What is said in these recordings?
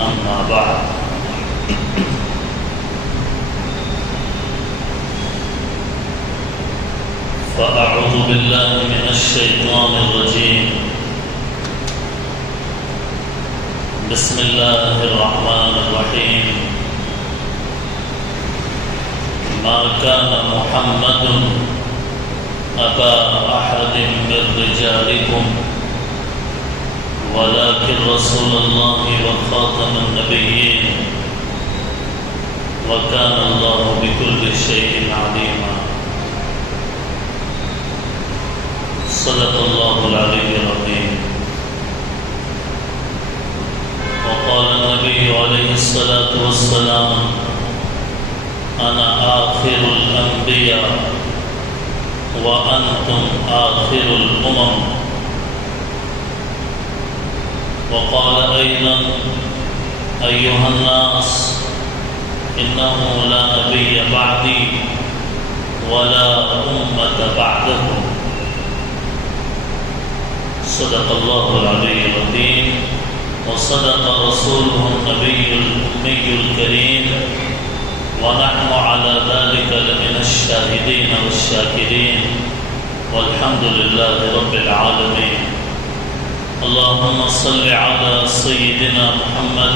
أما بعد فأعوذ بالله من الشيطان الرجيم بسم الله الرحمن الرحيم ما كان محمد أبا أحد من رجالكم ولكن رسول الله وخاتم النبيين وكان الله بكل شيء عليما صدق الله العلي العظيم وقال النبي عليه الصلاة والسلام أنا آخر الأنبياء وأنتم آخر الأمم وقال أيضا أيها الناس إنه لا نبي بعدي ولا أمة بعدكم صدق الله العلي العظيم وصدق رسوله النبي الأمي الكريم ونحن على ذلك لمن الشاهدين والشاكرين والحمد لله رب العالمين اللهم صل على سيدنا محمد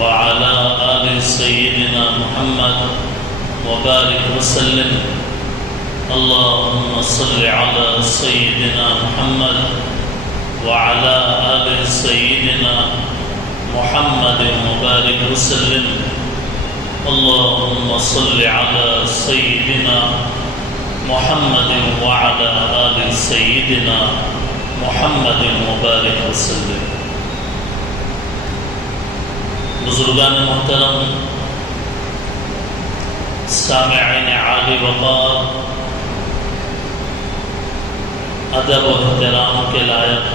وعلى آل سيدنا محمد وبارك وسلم اللهم صل على سيدنا محمد وعلى آل سيدنا محمد وبارك وسلم اللهم صل على سيدنا محمد وعلى آل سيدنا محمد وبارك وسلم بزرگان محترم سامعین عالی وقار ادب و احترام کے لائق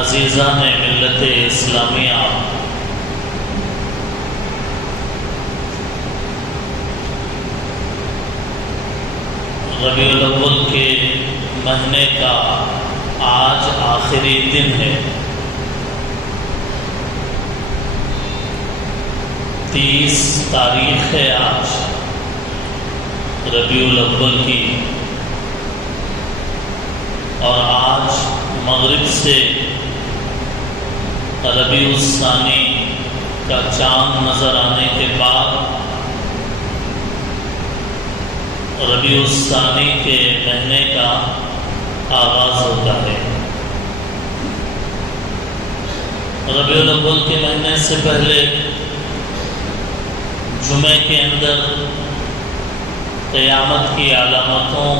عزیزان ملت اسلامیہ ربیع الاول کے مہینے کا آج آخری دن ہے 30 تاریخ ہے آج ربیع الاول کی اور آج مغرب سے ربیع الثانی کا چاند نظر آنے کے بعد ربیع الثانی کے مہینے کا آغاز ہوتا ہے۔ ربیع الاول کے مہینے سے پہلے جمعے کے اندر قیامت کی علامتوں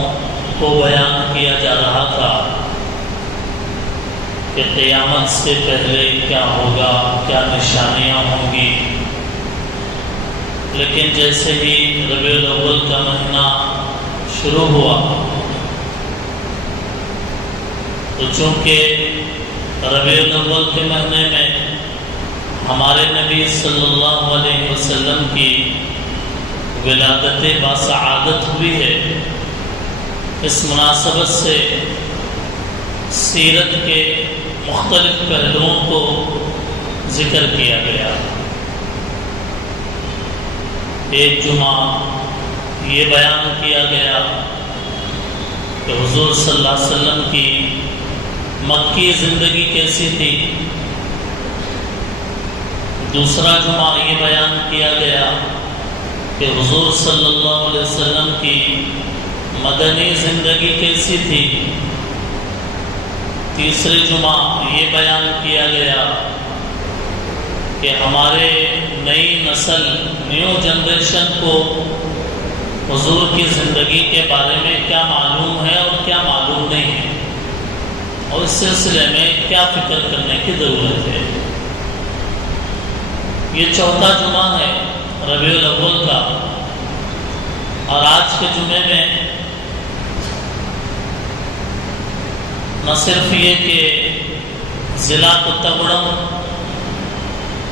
کو بیان کیا جا رہا تھا کہ قیامت سے پہلے کیا ہوگا، کیا نشانیاں ہوں گی، لیکن جیسے ہی ربیع الاول کا مہینہ شروع ہوا تو چونکہ ربیع الاول کے مہینے میں ہمارے نبی صلی اللہ علیہ وسلم کی ولادت باسعادت ہوئی ہے، اس مناسبت سے سیرت کے مختلف پہلوؤں کو ذکر کیا گیا۔ ایک جمعہ یہ بیان کیا گیا کہ حضور صلی اللہ علیہ وسلم کی مکی زندگی کیسی تھی، دوسرا جمعہ یہ بیان کیا گیا کہ حضور صلی اللہ علیہ وسلم کی مدنی زندگی کیسی تھی، تیسرے جمعہ یہ بیان کیا گیا کہ ہمارے نئی نسل نیو جنریشن کو حضور کی زندگی کے بارے میں کیا معلوم ہے اور کیا معلوم نہیں ہے، اور اس سلسلے میں کیا فکر کرنے کی ضرورت ہے۔ یہ چوتھا جمعہ ہے ربیع الاول کا، اور آج کے جمعے میں نہ صرف یہ کہ ضلع کتگڑم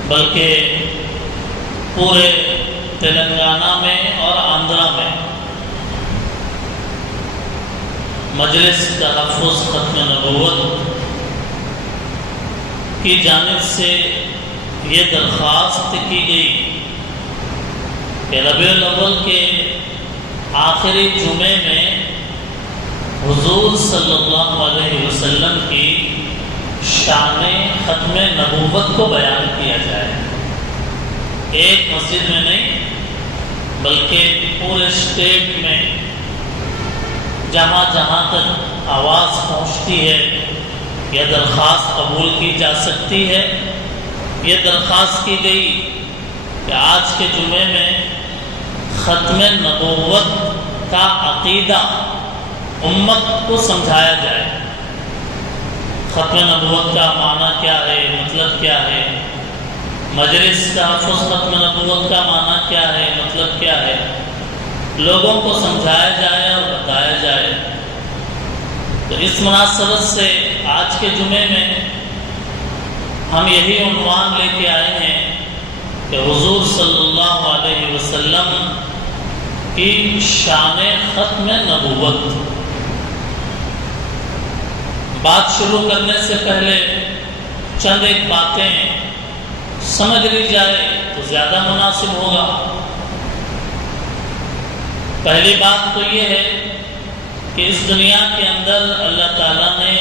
بلکہ پورے تلنگانہ میں اور آندھرا میں مجلس تحفظ ختم نبوت کی جانب سے یہ درخواست کی گئی کہ ربیع الاول کے آخری جمعے میں حضور صلی اللہ علیہ وسلم کی شان ختم نبوت کو بیان کیا جائے. ایک مسجد میں نہیں بلکہ پورے اسٹیٹ میں جہاں جہاں تک آواز پہنچتی ہے یہ درخواست قبول کی جا سکتی ہے. یہ درخواست کی گئی کہ آج کے جمعے میں ختم نبوت کا عقیدہ امت کو سمجھایا جائے. ختم نبوت کا معنی کیا ہے، مطلب کیا ہے، مجلس تحفظ ختم نبوت کا معنی کیا ہے، مطلب کیا ہے، لوگوں کو سمجھایا جائے اور بتایا جائے. تو اس مناسبت سے آج کے جمعے میں ہم یہی عنوان لے کے آئے ہیں کہ حضور صلی اللہ علیہ وسلم کی شان ختم نبوت. بات شروع کرنے سے پہلے چند ایک باتیں سمجھ لی جائے تو زیادہ مناسب ہوگا. پہلی بات تو یہ ہے کہ اس دنیا کے اندر اللہ تعالیٰ نے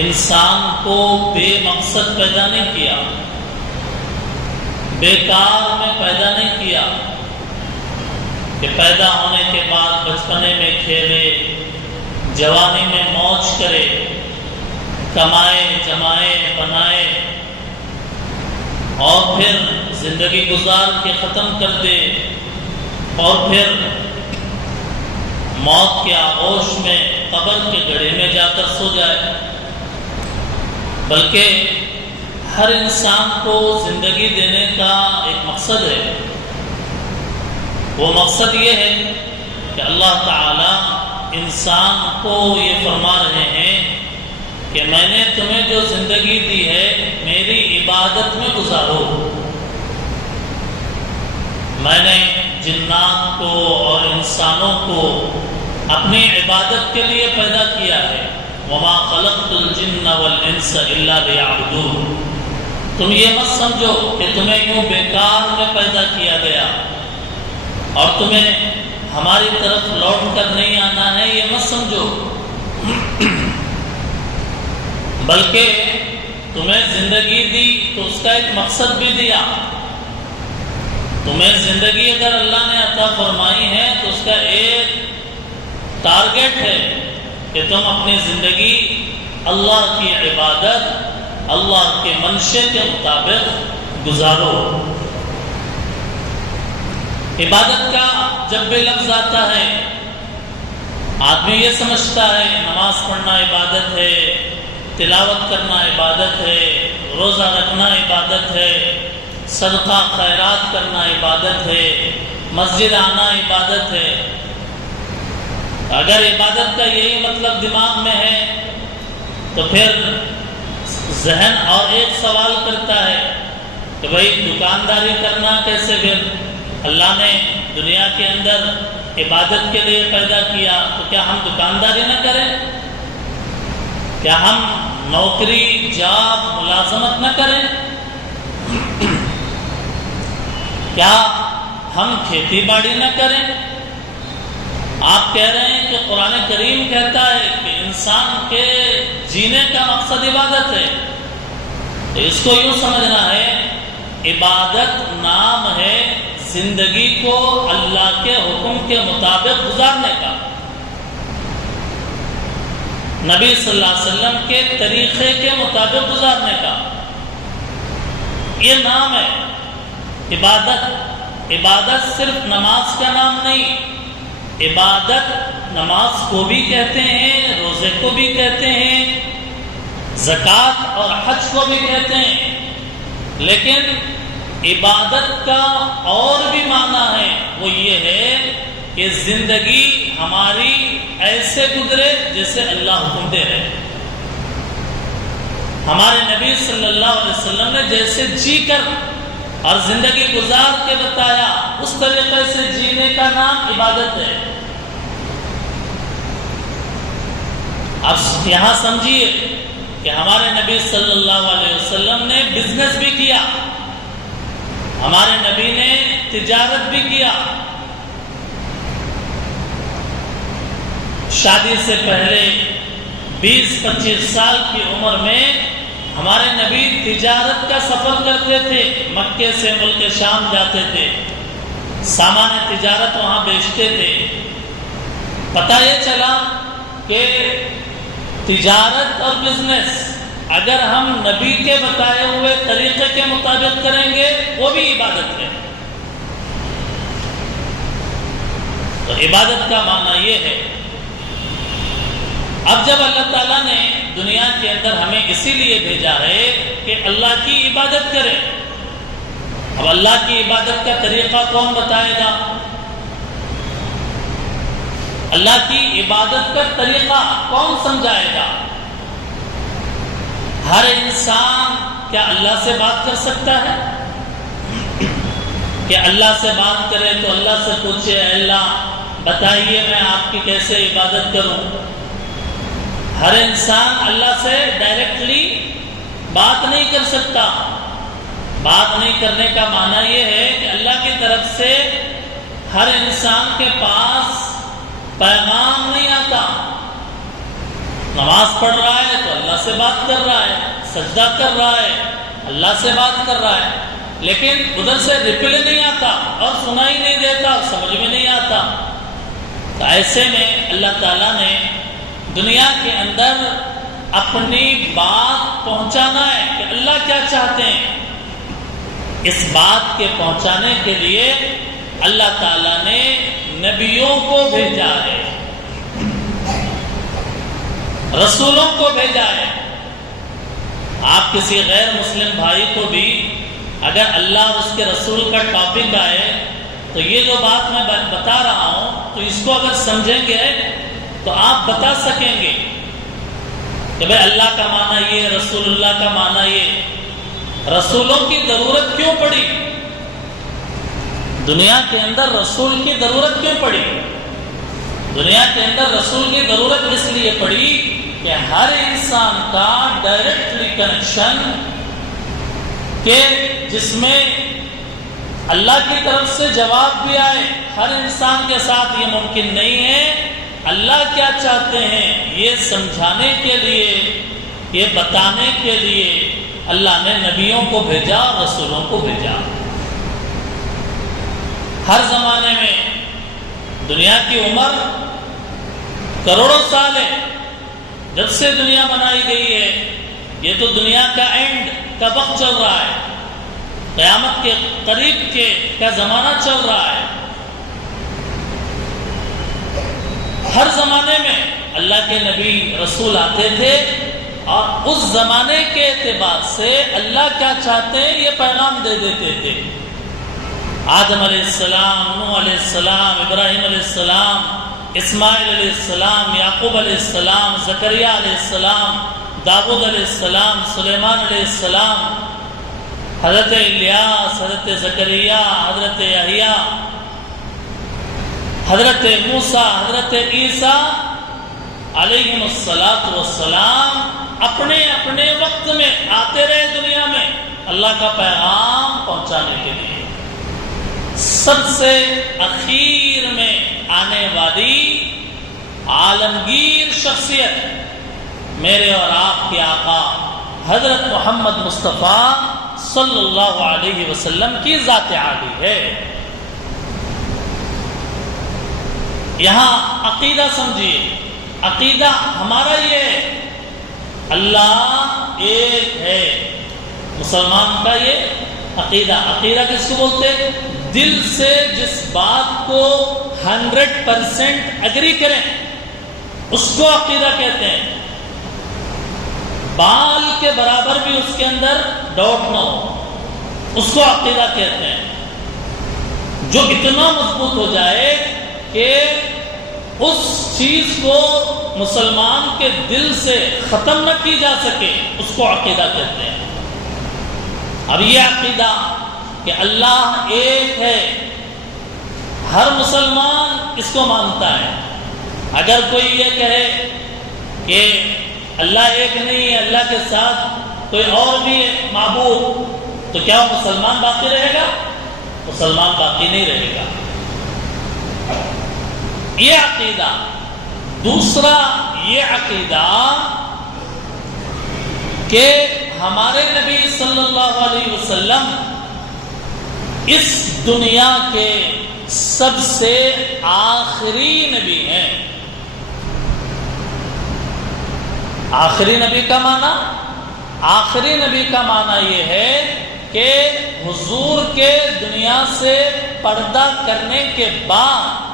انسان کو بے مقصد پیدا نہیں کیا، بیکار میں پیدا نہیں کیا کہ پیدا ہونے کے بعد بچپنے میں کھیلے، جوانی میں موج کرے، کمائے جمائے بنائے اور پھر زندگی گزار کے ختم کر دے اور پھر موت کے آغوش میں قبر کے گڑھے میں جا کر سو جائے. بلکہ ہر انسان کو زندگی دینے کا ایک مقصد ہے. وہ مقصد یہ ہے کہ اللہ تعالی انسان کو یہ فرما رہے ہیں کہ میں نے تمہیں جو زندگی دی ہے میری عبادت میں گزارو. میں نے جنات کو اور انسانوں کو اپنی عبادت کے لیے پیدا کیا ہے. وما خلقت الجن والانس الا ليعبدون. تم یہ مت سمجھو کہ تمہیں یوں بیکار میں پیدا کیا گیا اور تمہیں ہماری طرف لوٹ کر نہیں آنا ہے، یہ مت سمجھو. بلکہ تمہیں زندگی دی تو اس کا ایک مقصد بھی دیا. تمہیں زندگی اگر اللہ نے عطا فرمائی ہے تو اس کا ایک ٹارگیٹ ہے کہ تم اپنی زندگی اللہ کی عبادت، اللہ کے منشے کے مطابق گزارو. عبادت کا جب بھی لفظ آتا ہے آدمی یہ سمجھتا ہے نماز پڑھنا عبادت ہے، تلاوت کرنا عبادت ہے، روزہ رکھنا عبادت ہے، صدقہ خیرات کرنا عبادت ہے، مسجد آنا عبادت ہے. اگر عبادت کا یہی مطلب دماغ میں ہے تو پھر ذہن اور ایک سوال کرتا ہے کہ بھئی دکانداری کرنا کیسے؟ پھر اللہ نے دنیا کے اندر عبادت کے لیے پیدا کیا تو کیا ہم دکانداری نہ کریں؟ کیا ہم نوکری جاب ملازمت نہ کریں؟ کیا ہم کھیتی باڑی نہ کریں؟ آپ کہہ رہے ہیں کہ قرآن کریم کہتا ہے کہ انسان کے جینے کا مقصد عبادت ہے. تو اس کو یوں سمجھنا ہے عبادت نام ہے زندگی کو اللہ کے حکم کے مطابق گزارنے کا، نبی صلی اللہ علیہ وسلم کے طریقے کے مطابق گزارنے کا. یہ نام ہے عبادت. عبادت صرف نماز کا نام نہیں. عبادت نماز کو بھی کہتے ہیں، روزے کو بھی کہتے ہیں، زکوٰۃ اور حج کو بھی کہتے ہیں. لیکن عبادت کا اور بھی معنی ہے، وہ یہ ہے کہ زندگی ہماری ایسے گزرے جیسے اللہ حکم دے رہے. ہمارے نبی صلی اللہ علیہ وسلم نے جیسے جی کر اور زندگی گزار کے بتایا اس طریقے سے جینے کا نام عبادت ہے. اب یہاں سمجھیے کہ ہمارے نبی صلی اللہ علیہ وسلم نے بزنس بھی کیا، ہمارے نبی نے تجارت بھی کیا۔ شادی سے پہلے 20-25 سال کی عمر میں ہمارے نبی تجارت کا سفر کرتے تھے، مکے سے ملک شام جاتے تھے، سامان تجارت وہاں بیچتے تھے۔ پتہ یہ چلا کہ تجارت اور بزنس اگر ہم نبی کے بتائے ہوئے طریقے کے مطابق کریں گے وہ بھی عبادت ہے۔ تو عبادت کا معنی یہ ہے، اب جب اللہ تعالیٰ نے دنیا کے اندر ہمیں اسی لیے بھیجا ہے کہ اللہ کی عبادت کرے، اب اللہ کی عبادت کا طریقہ کون بتائے گا؟ اللہ کی عبادت کا طریقہ کون سمجھائے گا؟ ہر انسان کیا اللہ سے بات کر سکتا ہے؟ کہ اللہ سے بات کرے تو اللہ سے پوچھے اے اللہ بتائیے میں آپ کی کیسے عبادت کروں؟ ہر انسان اللہ سے ڈائریکٹلی بات نہیں کر سکتا۔ بات نہیں کرنے کا معنی یہ ہے کہ اللہ کی طرف سے ہر انسان کے پاس پیغام نہیں آتا۔ نماز پڑھ رہا ہے تو اللہ سے بات کر رہا ہے، سجدہ کر رہا ہے اللہ سے بات کر رہا ہے، لیکن ادھر سے ریپلے نہیں آتا اور سنائی نہیں دیتا اور سمجھ میں نہیں آتا۔ تو ایسے میں اللہ تعالیٰ نے دنیا کے اندر اپنی بات پہنچانا ہے کہ اللہ کیا چاہتے ہیں۔ اس بات کے پہنچانے کے لیے اللہ تعالیٰ نے نبیوں کو بھیجا ہے، رسولوں کو بھیجا ہے۔ آپ کسی غیر مسلم بھائی کو بھی اگر اللہ اور اس کے رسول کا ٹاپک آئے تو یہ جو بات میں بتا رہا ہوں تو اس کو اگر سمجھیں گے تو آپ بتا سکیں گے کہ بھئی اللہ کا معنی یہ، رسول اللہ کا معنی یہ۔ رسولوں کی ضرورت کیوں پڑی؟ دنیا کے اندر رسول کی ضرورت کیوں پڑی؟ دنیا کے اندر رسول کی ضرورت اس لیے پڑی کہ ہر انسان کا ڈائریکٹلی کنیکشن کہ جس میں اللہ کی طرف سے جواب بھی آئے، ہر انسان کے ساتھ یہ ممکن نہیں ہے۔ اللہ کیا چاہتے ہیں یہ سمجھانے کے لیے، یہ بتانے کے لیے اللہ نے نبیوں کو بھیجا، رسولوں کو بھیجا۔ ہر زمانے میں دنیا کی عمر کروڑوں سال ہے، جب سے دنیا بنائی گئی ہے۔ یہ تو دنیا کا اینڈ کا وقت چل رہا ہے، قیامت کے قریب کا زمانہ چل رہا ہے۔ ہر زمانے میں اللہ کے نبی رسول آتے تھے اور اس زمانے کے اعتبار سے اللہ کیا چاہتے ہیں یہ پیغام دے دیتے تھے۔ آدم علیہ السلام، نوح علیہ السلام، ابراہیم علیہ السلام، اسماعیل علیہ السلام، یعقوب علیہ السلام، زکریا علیہ السلام، داؤد علیہ السلام، سلیمان علیہ السلام، حضرت الیاس، حضرت زکریا، حضرت یحییٰ، حضرت موسیٰ، حضرت عیسیٰ علیہم السلام اپنے اپنے وقت میں آتے رہے دنیا میں اللہ کا پیغام پہنچانے کے لیے۔ سب سے اخیر میں آنے والی عالمگیر شخصیت میرے اور آپ کے آقا حضرت محمد مصطفیٰ صلی اللہ علیہ وسلم کی ذات عالی ہے۔ یہاں عقیدہ سمجھیے، عقیدہ ہمارا یہ ہے اللہ ایک ہے۔ مسلمان کا یہ عقیدہ کس کو بولتے ہیں؟ دل سے جس بات کو 100% اگری کریں اس کو عقیدہ کہتے ہیں۔ بال کے برابر بھی اس کے اندر ڈاؤٹ نہ ہو اس کو عقیدہ کہتے ہیں۔ جو اتنا مضبوط ہو جائے کہ اس چیز کو مسلمان کے دل سے ختم نہ کی جا سکے اس کو عقیدہ کہتے ہیں۔ اب یہ عقیدہ کہ اللہ ایک ہے ہر مسلمان اس کو مانتا ہے۔ اگر کوئی یہ کہے کہ اللہ ایک نہیں ہے، اللہ کے ساتھ کوئی اور بھی معبود، تو کیا وہ مسلمان باقی رہے گا؟ مسلمان باقی نہیں رہے گا۔ یہ عقیدہ۔ دوسرا یہ عقیدہ کہ ہمارے نبی صلی اللہ علیہ وسلم اس دنیا کے سب سے آخری نبی ہیں۔ آخری نبی کا معنی؟ آخری نبی کا معنی یہ ہے کہ حضور کے دنیا سے پردہ کرنے کے بعد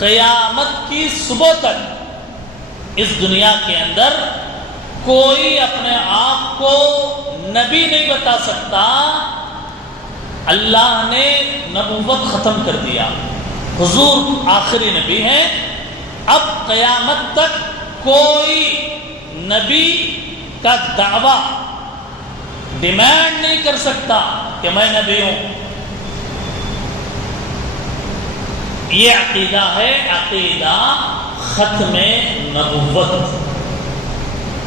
قیامت کی صبح تک اس دنیا کے اندر کوئی اپنے آپ کو نبی نہیں بتا سکتا۔ اللہ نے نبوت ختم کر دیا، حضور آخری نبی ہیں۔ اب قیامت تک کوئی نبی کا دعویٰ ڈیمانڈ نہیں کر سکتا کہ میں نبی ہوں۔ یہ عقیدہ ہے عقیدہ ختم نبوت۔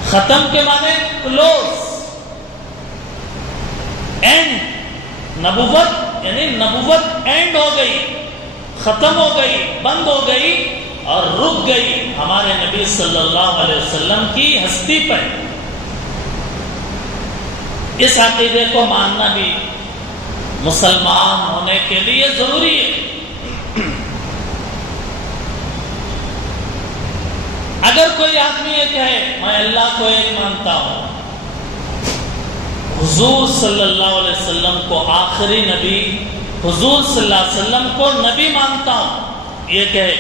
ختم کے معنی کلوز، اینڈ۔ نبوت یعنی نبوت اینڈ ہو گئی، ختم ہو گئی، بند ہو گئی اور رک گئی ہمارے نبی صلی اللہ علیہ وسلم کی ہستی پر۔ اس عقیدے کو ماننا بھی مسلمان ہونے کے لیے ضروری ہے۔ اگر کوئی آدمی یہ کہے میں اللہ کو ایک مانتا ہوں، حضور صلی اللہ علیہ وسلم کو آخری نبی، حضور صلی اللہ علیہ وسلم کو نبی مانتا ہوں، یہ کہے،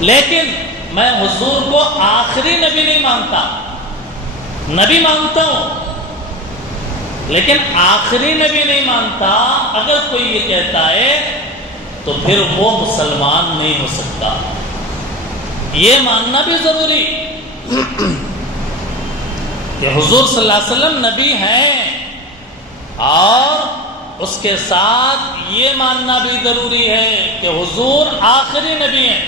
لیکن میں حضور کو آخری نبی نہیں مانتا، نبی مانتا ہوں لیکن آخری نبی نہیں مانتا، اگر کوئی یہ کہتا ہے تو پھر وہ مسلمان نہیں ہو سکتا۔ یہ ماننا بھی ضروری کہ حضور صلی اللہ علیہ وسلم نبی ہیں، اور اس کے ساتھ یہ ماننا بھی ضروری ہے کہ حضور آخری نبی ہیں۔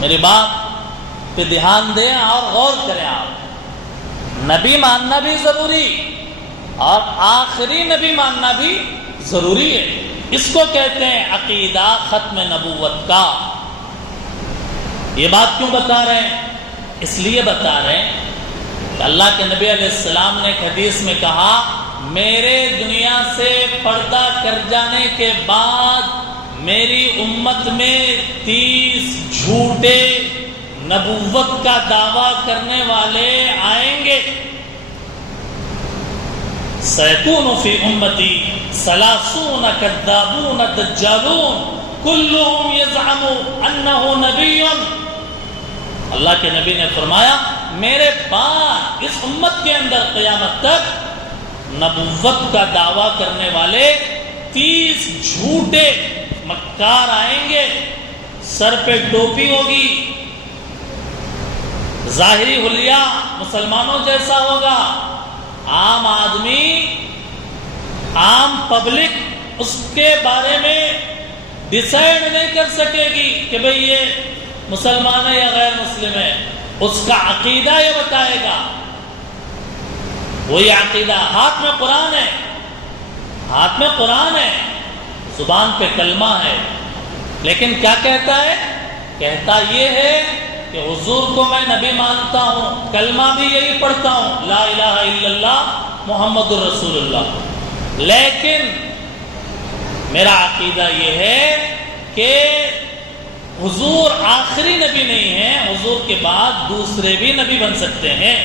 میری بات پہ دھیان دیں اور غور کریں۔ آپ نبی ماننا بھی ضروری اور آخری نبی ماننا بھی ضروری ہے۔ اس کو کہتے ہیں عقیدہ ختم نبوت کا۔ یہ بات کیوں بتا رہے ہیں؟ اس لیے بتا رہے ہیں کہ اللہ کے نبی علیہ السلام نے ایک حدیث میں کہا، میرے دنیا سے پردہ کر جانے کے بعد میری امت میں 30 جھوٹے نبوت کا دعویٰ کرنے والے آئیں گے۔ سیکون فی امتی 30 کذابون دجالون کلهم یزعم انہ نبی۔ اللہ کے نبی نے فرمایا میرے بعد اس امت کے اندر قیامت تک نبوت کا دعویٰ کرنے والے 30 جھوٹے مکار آئیں گے، سر پہ ٹوپی ہوگی، ظاہری حلیہ مسلمانوں جیسا ہوگا، عام آدمی، عام پبلک اس کے بارے میں ڈیسائیڈ نہیں کر سکے گی کہ بھئی یہ مسلمان ہے یا غیر مسلم ہے۔ اس کا عقیدہ یہ بتائے گا۔ وہی عقیدہ، ہاتھ میں قرآن ہے، ہاتھ میں قرآن ہے، زبان پہ کلمہ ہے، لیکن کیا کہتا ہے؟ کہتا یہ ہے کہ حضور کو میں نبی مانتا ہوں، کلمہ بھی یہی پڑھتا ہوں، لا الہ الا اللہ محمد الرسول اللہ، لیکن میرا عقیدہ یہ ہے کہ حضور آخری نبی نہیں ہیں، حضور کے بعد دوسرے بھی نبی بن سکتے ہیں۔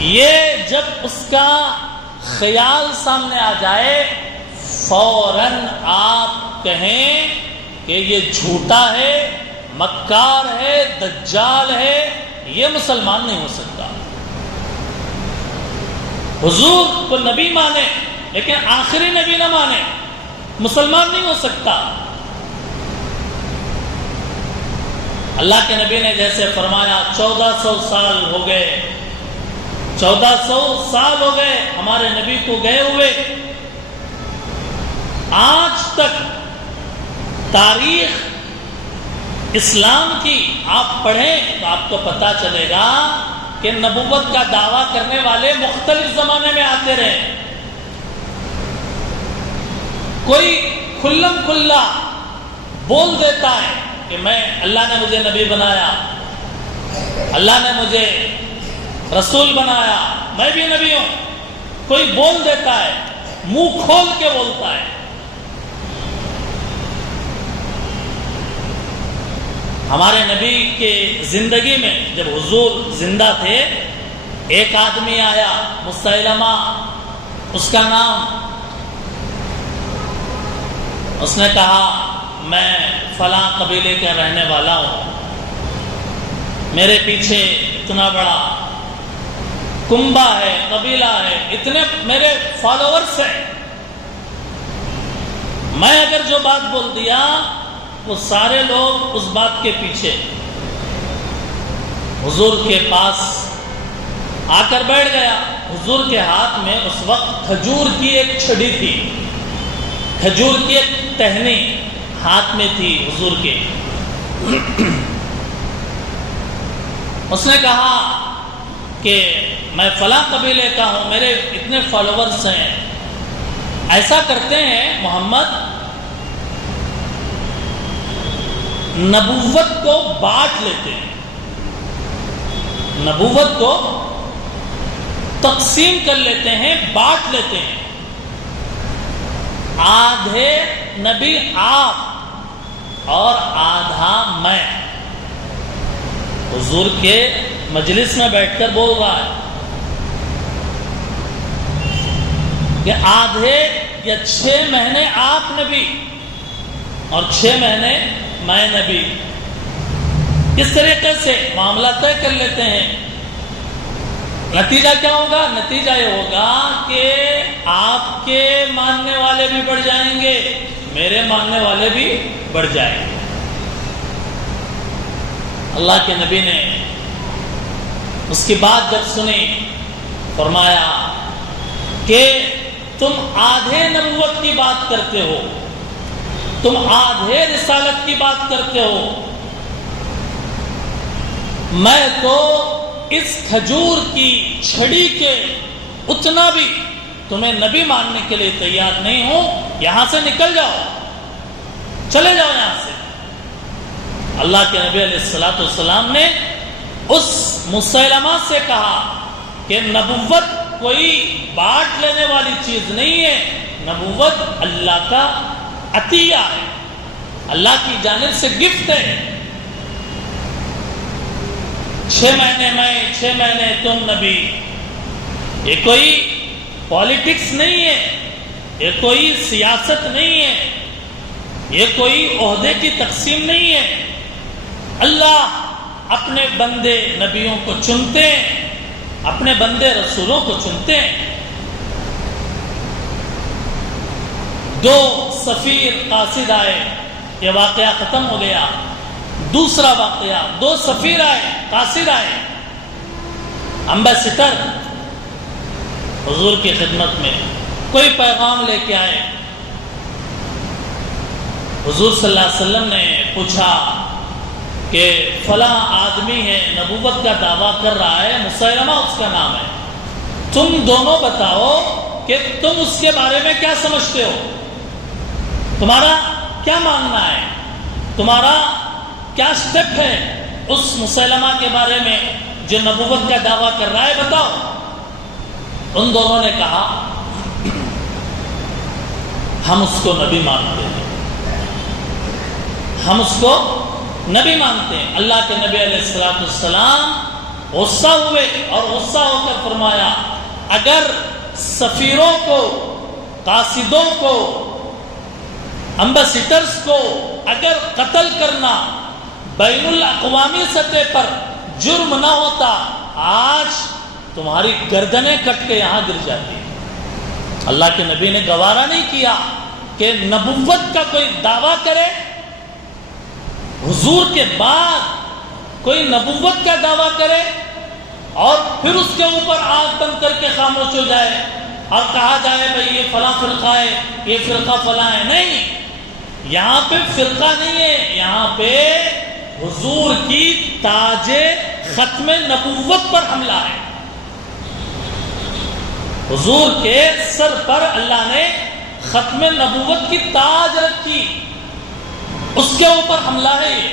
یہ جب اس کا خیال سامنے آ جائے فوراً آپ کہیں کہ یہ جھوٹا ہے، مکار ہے، دجال ہے، یہ مسلمان نہیں ہو سکتا۔ حضور کو نبی مانے لیکن آخری نبی نہ مانے، مسلمان نہیں ہو سکتا۔ اللہ کے نبی نے جیسے فرمایا 1400 سال ہو گئے، 1400 سال ہو گئے ہمارے نبی کو گئے ہوئے، آج تک تاریخ اسلام کی آپ پڑھیں تو آپ کو پتہ چلے گا کہ نبوت کا دعویٰ کرنے والے مختلف زمانے میں آتے رہے. کوئی کھلم کھلا بول دیتا ہے کہ میں اللہ نے مجھے نبی بنایا، اللہ نے مجھے رسول بنایا، میں بھی نبی ہوں. کوئی بول دیتا ہے، منہ کھول کے بولتا ہے. ہمارے نبی کے زندگی میں جب حضور زندہ تھے، ایک آدمی آیا مسیلمہ اس کا نام. اس نے کہا میں فلاں قبیلے کا رہنے والا ہوں، میرے پیچھے اتنا بڑا کنبہ ہے، قبیلہ ہے، اتنے میرے فالوورز ہیں. میں اگر جو بات بول دیا وہ سارے لوگ اس بات کے پیچھے. حضور کے پاس آ کر بیٹھ گیا. حضور کے ہاتھ میں اس وقت کھجور کی ایک چھڑی تھی، کھجور کی ایک ٹہنی ہاتھ میں تھی حضور کے. اس نے کہا کہ میں فلاں قبیلے کا ہوں، میرے اتنے فالوورز ہیں. ایسا کرتے ہیں محمد، نبوت کو بانٹ لیتے ہیں، نبوت کو تقسیم کر لیتے ہیں، بانٹ لیتے ہیں. آدھے نبی آپ اور آدھا میں. حضور کے مجلس میں بیٹھ کر بول رہا ہے کہ آدھے یا 6 مہینے آپ نبی اور 6 مہینے میں نبی. اس طریقے سے معاملہ طے کر لیتے ہیں. نتیجہ کیا ہوگا؟ نتیجہ یہ ہوگا کہ آپ کے ماننے والے بھی بڑھ جائیں گے، میرے ماننے والے بھی بڑھ جائیں گے. اللہ کے نبی نے اس کی بات جب سنی، فرمایا کہ تم آدھے نبوت کی بات کرتے ہو، تم آدھے رسالت کی بات کرتے ہو. میں تو اس کھجور کی چھڑی کے اتنا بھی تمہیں نبی ماننے کے لیے تیار نہیں ہوں. یہاں سے نکل جاؤ، چلے جاؤ یہاں سے. اللہ کے نبی علیہ الصلوۃ والسلام نے اس مسیلمہ سے کہا کہ نبوت کوئی بانٹ لینے والی چیز نہیں ہے، نبوت اللہ کا عطیہ ہے، اللہ کی جانب سے گفٹ ہے. 6 مہینے میں 6 مہینے تم نبی. یہ کوئی پالیٹکس نہیں ہے، یہ کوئی سیاست نہیں ہے، یہ کوئی عہدے کی تقسیم نہیں ہے. اللہ اپنے بندے نبیوں کو چنتے ہیں، اپنے بندے رسولوں کو چنتے ہیں. 2 سفیر قاصد آئے، یہ واقعہ ختم ہو گیا. دوسرا واقعہ، 2 سفیر آئے، قاصد آئے، امبیسڈر حضور کی خدمت میں. کوئی پیغام لے کے آئے. حضور صلی اللہ علیہ وسلم نے پوچھا کہ فلاں آدمی ہے، نبوت کا دعویٰ کر رہا ہے، مسیلمہ اس کا نام ہے. تم دونوں بتاؤ کہ تم اس کے بارے میں کیا سمجھتے ہو، تمہارا کیا ماننا ہے، تمہارا کیا سٹیپ ہے اس مسیلمہ کے بارے میں جو نبوت کا دعویٰ کر رہا ہے، بتاؤ. ان دونوں نے کہا ہم اس کو نبی مانتے ہیں، ہم اس کو نبی مانتے ہیں. اللہ کے نبی علیہ الصلوۃ والسلام غصہ ہوئے اور غصہ ہو کر فرمایا اگر سفیروں کو، قاصدوں کو، امبیسڈرز کو اگر قتل کرنا بین الاقوامی سطح پر جرم نہ ہوتا، آج تمہاری گردنیں کٹ کے یہاں گر جاتی. اللہ کے نبی نے گوارا نہیں کیا کہ نبوت کا کوئی دعویٰ کرے، حضور کے بعد کوئی نبوت کا دعویٰ کرے اور پھر اس کے اوپر آنکھ بند کر کے خاموش ہو جائے اور کہا جائے بھئی یہ فلاں فرقہ ہے، یہ فرقہ فلاں ہے. نہیں، یہاں پہ فرقہ نہیں ہے، یہاں پہ حضور کی تاج ختم نبوت پر حملہ ہے. حضور کے سر پر اللہ نے ختم نبوت کی تاج رکھی، اس کے اوپر حملہ ہے. یہ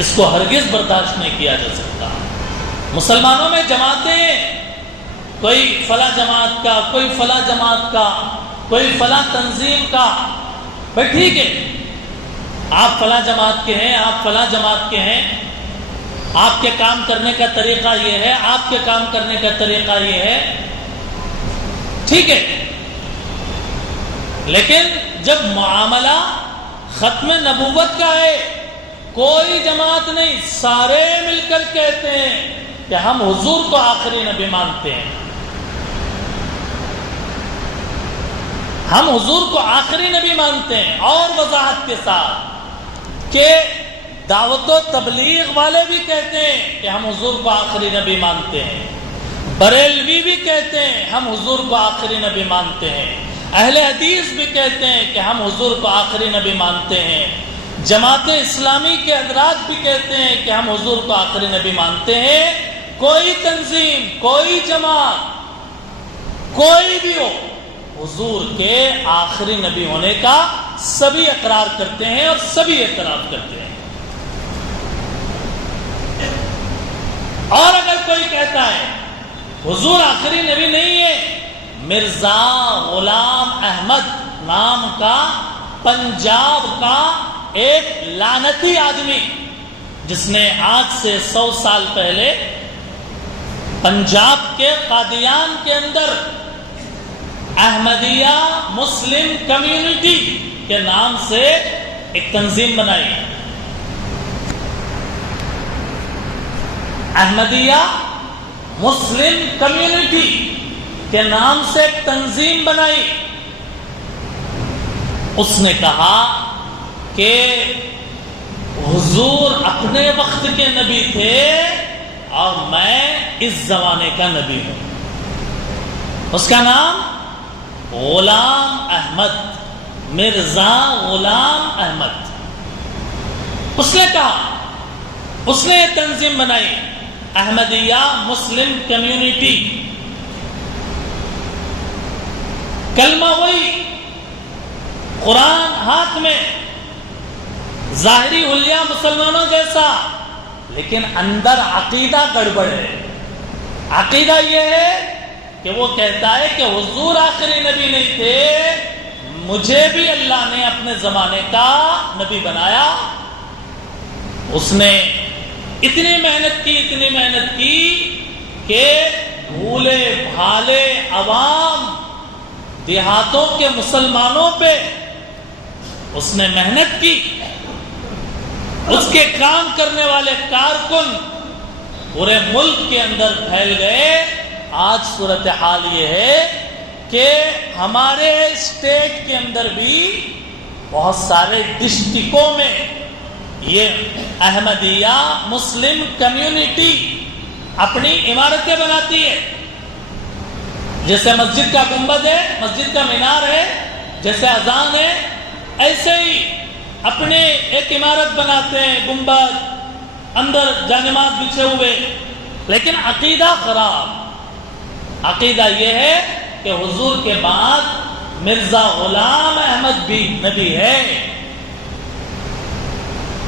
اس کو ہرگز برداشت نہیں کیا جا سکتا. مسلمانوں میں جماعتیں ہیں، کوئی فلاں جماعت کا، کوئی فلاں جماعت کا، کوئی فلاں تنظیم کا. بھائی ٹھیک ہے، آپ فلاں جماعت کے ہیں، آپ فلاں جماعت کے ہیں، آپ کے کام کرنے کا طریقہ یہ ہے، آپ کے کام کرنے کا طریقہ یہ ہے، ٹھیک ہے. لیکن جب معاملہ ختم نبوت کا ہے، کوئی جماعت نہیں، سارے مل کر کہتے ہیں کہ ہم حضور کو آخری نبی مانتے ہیں، ہم حضور کو آخری نبی مانتے ہیں. اور وضاحت کے ساتھ کہ دعوت و تبلیغ والے بھی کہتے ہیں کہ ہم حضور کو آخری نبی مانتے ہیں، بریلوی بھی کہتے ہیں ہم حضور کو آخری نبی مانتے ہیں، اہل حدیث بھی کہتے ہیں کہ ہم حضور کو آخری نبی مانتے ہیں، جماعت اسلامی کے حضرات بھی کہتے ہیں کہ ہم حضور کو آخری نبی مانتے ہیں. کوئی تنظیم، کوئی جماعت، کوئی بھی ہو، حضور کے آخری نبی ہونے کا سبھی اقرار کرتے ہیں اور سبھی اعتراف کرتے ہیں. اور اگر کوئی کہتا ہے حضور آخری نبی نہیں ہے، مرزا غلام احمد نام کا پنجاب کا ایک لعنتی آدمی، جس نے آج سے 100 سال پہلے پنجاب کے قادیان کے اندر احمدیہ مسلم کمیونٹی کے نام سے ایک تنظیم بنائی. احمدیہ مسلم کمیونٹی کے نام سے ایک تنظیم بنائی. اس نے کہا کہ حضور اپنے وقت کے نبی تھے اور میں اس زمانے کا نبی ہوں. اس کا نام غلام احمد، مرزا غلام احمد. اس نے کہا، اس نے یہ تنظیم بنائی احمدیہ مسلم کمیونٹی. کلمہ وہی، قرآن ہاتھ میں، ظاہری حلیہ مسلمانوں جیسا، لیکن اندر عقیدہ گڑبڑ ہے. عقیدہ یہ ہے کہ وہ کہتا ہے کہ حضور آخری نبی نہیں تھے، مجھے بھی اللہ نے اپنے زمانے کا نبی بنایا. اس نے اتنی محنت کی کہ بھولے بھالے عوام دیہاتوں کے مسلمانوں پہ اس نے محنت کی. اس کے کام کرنے والے کارکن پورے ملک کے اندر پھیل گئے. آج صورتحال یہ ہے کہ ہمارے اسٹیٹ کے اندر بھی بہت سارے ڈسٹرکوں میں یہ احمدیہ مسلم کمیونٹی اپنی عمارتیں بناتی ہے. جیسے مسجد کا گنبد ہے، مسجد کا مینار ہے، جیسے اذان ہے، ایسے ہی اپنے ایک عمارت بناتے ہیں، گنبد، اندر جانماز بچھے ہوئے، لیکن عقیدہ خراب. عقیدہ یہ ہے کہ حضور کے بعد مرزا غلام احمد بھی نبی ہے.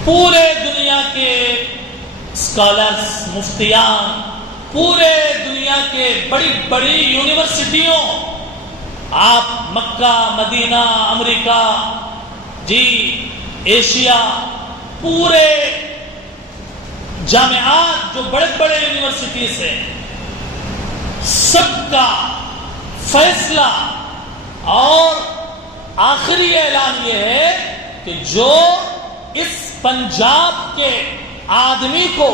پورے دنیا کے اسکالرز، مفتیان، پورے دنیا کے بڑی بڑی یونیورسٹیوں، آپ مکہ، مدینہ، امریکہ، ایشیا، پورے جامعات جو بڑے بڑے یونیورسٹیز ہیں، سب کا فیصلہ اور آخری اعلان یہ ہے کہ جو اس پنجاب کے آدمی کو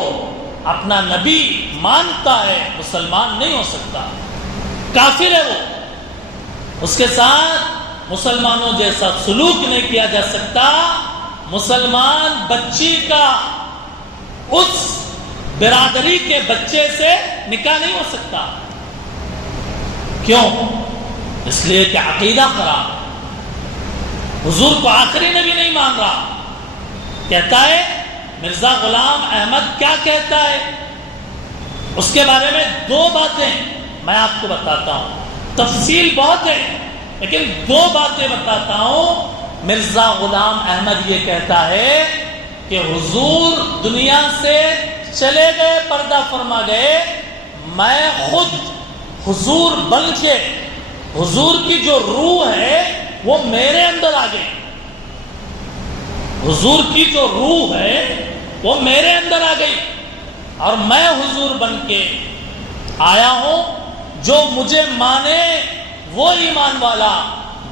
اپنا نبی مانتا ہے مسلمان نہیں ہو سکتا، کافر ہے. وہ اس کے ساتھ مسلمانوں جیسا سلوک نہیں کیا جا سکتا. مسلمان بچی کا اس برادری کے بچے سے نکاح نہیں ہو سکتا. کیوں؟ اس لیے کہ عقیدہ خراب، حضور کو آخری نبی نہیں مان رہا. کہتا ہے مرزا غلام احمد کیا کہتا ہے، اس کے بارے میں دو باتیں میں آپ کو بتاتا ہوں، تفصیل بہت ہے لیکن دو باتیں بتاتا ہوں۔ مرزا غلام احمد یہ کہتا ہے کہ حضور دنیا سے چلے گئے، پردہ فرما گئے، میں خود حضور بن کے حضور کی جو روح ہے وہ میرے اندر آ گئی، حضور کی جو روح ہے وہ میرے اندر آ گئی اور میں حضور بن کے آیا ہوں۔ جو مجھے مانے وہ ایمان والا،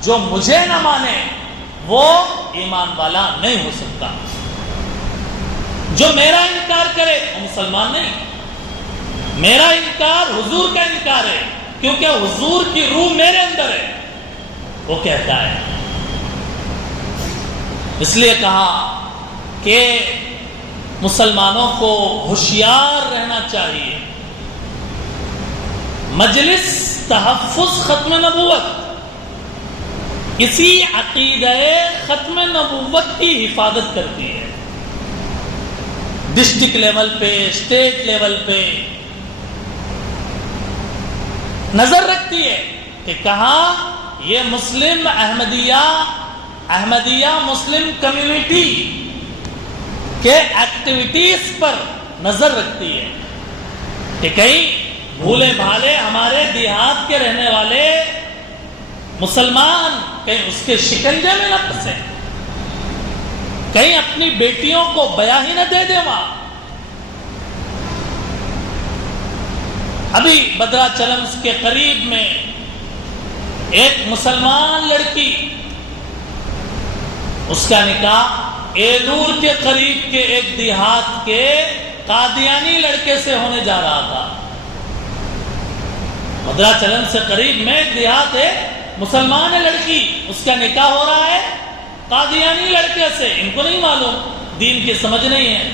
جو مجھے نہ مانے وہ ایمان والا نہیں ہو سکتا۔ جو میرا انکار کرے وہ مسلمان نہیں، میرا انکار حضور کا انکار ہے، کیونکہ حضور کی روح میرے اندر ہے، وہ کہتا ہے۔ اس لیے کہا کہ مسلمانوں کو ہوشیار رہنا چاہیے۔ مجلس تحفظ ختم نبوت اسی عقیدہ ختم نبوت کی حفاظت کرتی ہے، ڈسٹرکٹ لیول پہ، اسٹیٹ لیول پہ نظر رکھتی ہے کہ کہاں یہ مسلم احمدیہ مسلم کمیونٹی کے ایکٹیویٹیز پر نظر رکھتی ہے کہ کہیں بھولے بھالے ہمارے دیہات کے رہنے والے مسلمان کہیں اس کے شکنجے میں نہ پھنسے، کہیں اپنی بیٹیوں کو بیاہ ہی نہ دے دے وہاں۔ ابھی بدرا چلمس کے قریب میں ایک مسلمان لڑکی، اس کا نکاح ایدور کے قریب کے ایک دیہات کے قادیانی لڑکے سے ہونے جا رہا تھا۔ بدرا چلن سے قریب میں ایک دیہات ہے، مسلمان ہے لڑکی، اس کا نکاح ہو رہا ہے قادیانی لڑکے سے۔ ان کو نہیں معلوم، دین کی سمجھ نہیں ہے۔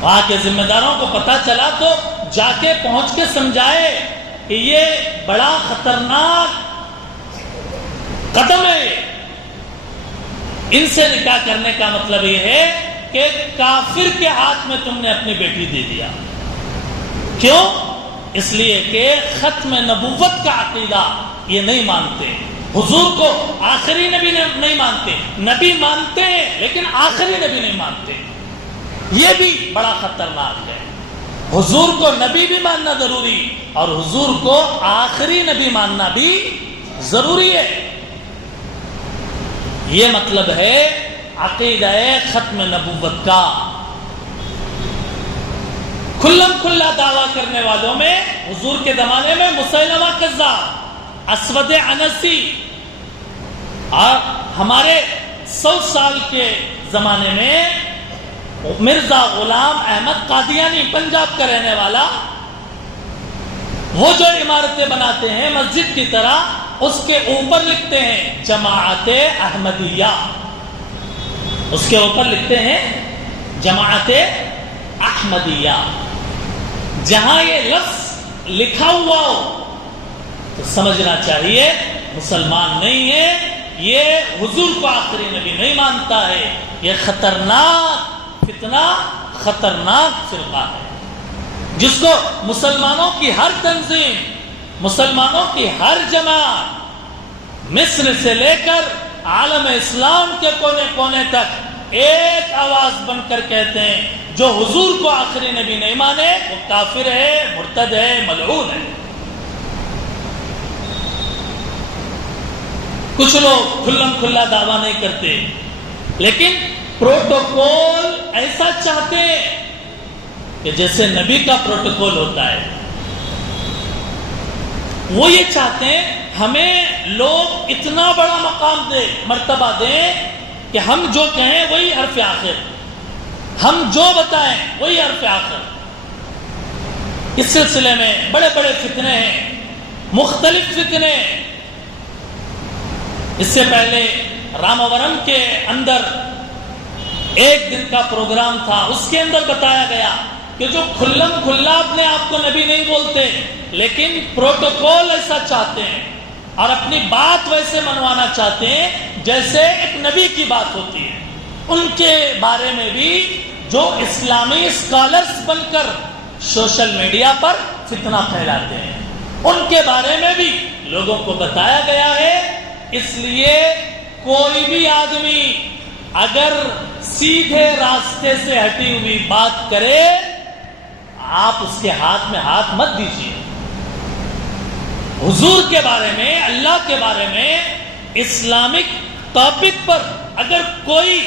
وہاں کے ذمہ داروں کو پتا چلا تو جا کے پہنچ کے سمجھائے کہ یہ بڑا خطرناک قدم ہے، ان سے نکاح کرنے کا مطلب یہ ہے کہ کافر کے ہاتھ میں تم نے اپنی بیٹی دے دیا۔ کیوں؟ اس لیے کہ ختم نبوت کا عقیدہ یہ نہیں مانتے، حضور کو آخری نبی نہیں مانتے، نبی مانتے ہیں لیکن آخری نبی نہیں مانتے۔ یہ بھی بڑا خطرناک ہے۔ حضور کو نبی بھی ماننا ضروری اور حضور کو آخری نبی ماننا بھی ضروری ہے۔ یہ مطلب ہے عقیدہ ختم نبوت کا۔ کھلم کھلا دعویٰ کرنے والوں میں حضور کے زمانے میں مسیلمہ کذاب، اسود عنسی، اور ہمارے 100 سال کے زمانے میں مرزا غلام احمد قادیانی، پنجاب کا رہنے والا، وہ جو عمارتیں بناتے ہیں مسجد کی طرح، اس کے اوپر لکھتے ہیں جماعت احمدیہ، اس کے اوپر لکھتے ہیں جماعت احمدیہ۔ جہاں یہ لفظ لکھا ہوا ہو تو سمجھنا چاہیے مسلمان نہیں ہے، یہ حضور کو آخری نبی نہیں مانتا ہے، یہ خطرناک فتنہ، خطرناک فرقہ ہے، جس کو مسلمانوں کی ہر تنظیم، مسلمانوں کی ہر جماعت، مصر سے لے کر عالم اسلام کے کونے کونے تک ایک آواز بن کر کہتے ہیں جو حضور کو آخری نبی نہیں مانے وہ کافر ہے، مرتد ہے، ملعون ہے۔ کچھ لوگ کھلم کھلا دعویٰ نہیں کرتے لیکن پروٹوکول ایسا چاہتے ہیں کہ جیسے نبی کا پروٹوکول ہوتا ہے، وہ یہ چاہتے ہیں ہمیں لوگ اتنا بڑا مقام دے، مرتبہ دیں کہ ہم جو کہیں وہی حرف آخر، ہم جو بتائیں وہی حرف آخر۔ اس سلسلے میں بڑے بڑے فتنے ہیں، مختلف فتنے۔ اس سے پہلے رامورم کے اندر ایک دن کا پروگرام تھا، اس کے اندر بتایا گیا کہ جو کھلم کھلا اپنے آپ کو نبی نہیں بولتے لیکن پروٹوکول ایسا چاہتے ہیں اور اپنی بات ویسے منوانا چاہتے ہیں جیسے ایک نبی کی بات ہوتی ہے، ان کے بارے میں بھی جو اسلامی اسکالرز بن کر سوشل میڈیا پر فتنہ پھیلاتے ہیں، ان کے بارے میں بھی لوگوں کو بتایا گیا ہے۔ اس لیے کوئی بھی آدمی اگر سیدھے راستے سے ہٹی ہوئی بات کرے، آپ اس کے ہاتھ میں ہاتھ مت دیجیے۔ حضور کے بارے میں، اللہ کے بارے میں، اسلامک ٹاپک پر اگر کوئی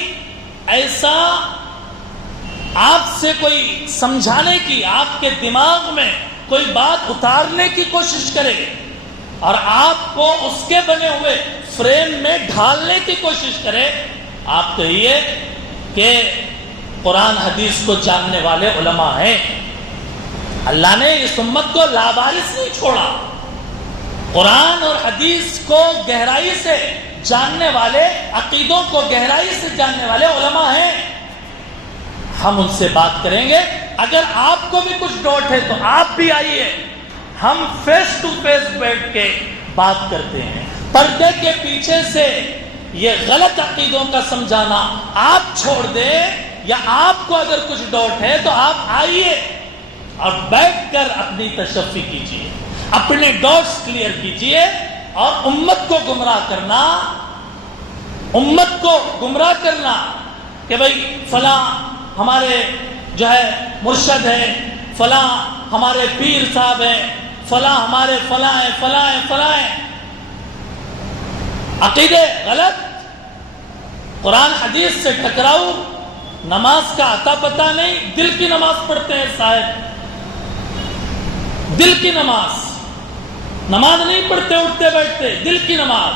ایسا آپ سے کوئی سمجھانے کی، آپ کے دماغ میں کوئی بات اتارنے کی کوشش کرے اور آپ کو اس کے بنے ہوئے فریم میں ڈھالنے کی کوشش کرے، آپ کہیے کہ قرآن حدیث کو جاننے والے علماء ہیں۔ اللہ نے اس امت کو لابارس نہیں چھوڑا۔ قرآن اور حدیث کو گہرائی سے جاننے والے، عقیدوں کو گہرائی سے جاننے والے علماء ہیں۔ ہم ان سے بات کریں گے۔ اگر آپ کو بھی کچھ ڈاؤٹ ہے تو آپ بھی آئیے، ہم فیس ٹو فیس بیٹھ کے بات کرتے ہیں۔ پردے کے پیچھے سے یہ غلط عقیدوں کا سمجھانا آپ چھوڑ دیں، یا آپ کو اگر کچھ ڈاؤٹ ہے تو آپ آئیے اور بیٹھ کر اپنی تشفی کیجیے، اپنے ڈاؤٹس کلیئر کیجیے۔ اور امت کو گمراہ کرنا کہ بھئی فلاں ہمارے جو ہے مرشد ہے، فلاں ہمارے پیر صاحب ہیں، فلاں ہمارے فلاں ہیں، عقیدے غلط، قرآن حدیث سے ٹکراؤ، نماز کا عطا پتہ نہیں، دل کی نماز پڑھتے ہیں صاحب، دل کی نماز نہیں پڑھتے اٹھتے بیٹھتے، دل کی نماز۔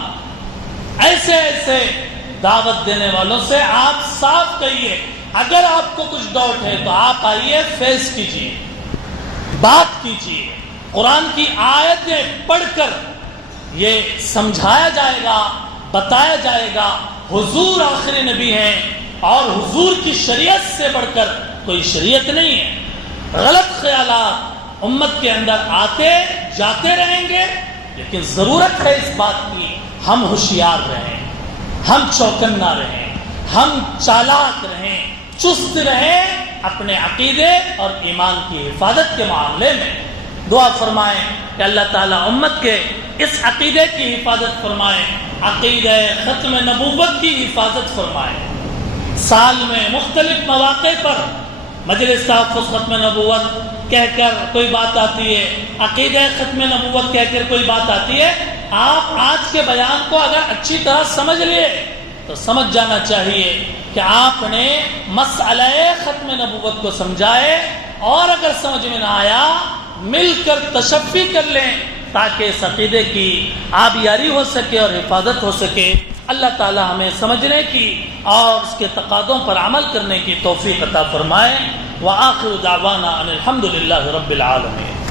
ایسے دعوت دینے والوں سے آپ صاف کہیے، اگر آپ کو کچھ ڈاؤٹ ہے تو آپ آئیے، فیس کیجیے، بات کیجیے، قرآن کی آیتیں پڑھ کر یہ سمجھایا جائے گا، بتایا جائے گا۔ حضور آخری نبی ہیں اور حضور کی شریعت سے بڑھ کر کوئی شریعت نہیں ہے۔ غلط خیالات امت کے اندر آتے جاتے رہیں گے، لیکن ضرورت ہے اس بات کی ہم ہوشیار رہیں، ہم چوکنا رہیں، ہم چالاک رہیں، چست رہیں اپنے عقیدے اور ایمان کی حفاظت کے معاملے میں۔ دعا فرمائیں کہ اللہ تعالیٰ امت کے اس عقیدے کی حفاظت فرمائے، عقیدہ ختم نبوت کی حفاظت فرمائے۔ سال میں مختلف مواقع پر مجلس تحفظ ختم نبوت کہہ کر کوئی بات آتی ہے، عقیدہ ختم نبوت کہہ کر کوئی بات آتی ہے، آپ آج کے بیان کو اگر اچھی طرح سمجھ لیے تو سمجھ جانا چاہیے کہ آپ نے مسئلہ ختم نبوت کو سمجھائے، اور اگر سمجھ میں نہ آیا مل کر تشفی کر لیں تاکہ اس عقیدے کی آبیاری ہو سکے اور حفاظت ہو سکے۔ اللہ تعالی ہمیں سمجھنے کی اور اس کے تقاضوں پر عمل کرنے کی توفیق عطا فرمائے۔ وآخر دعوانا ان الحمد للہ رب العالمین۔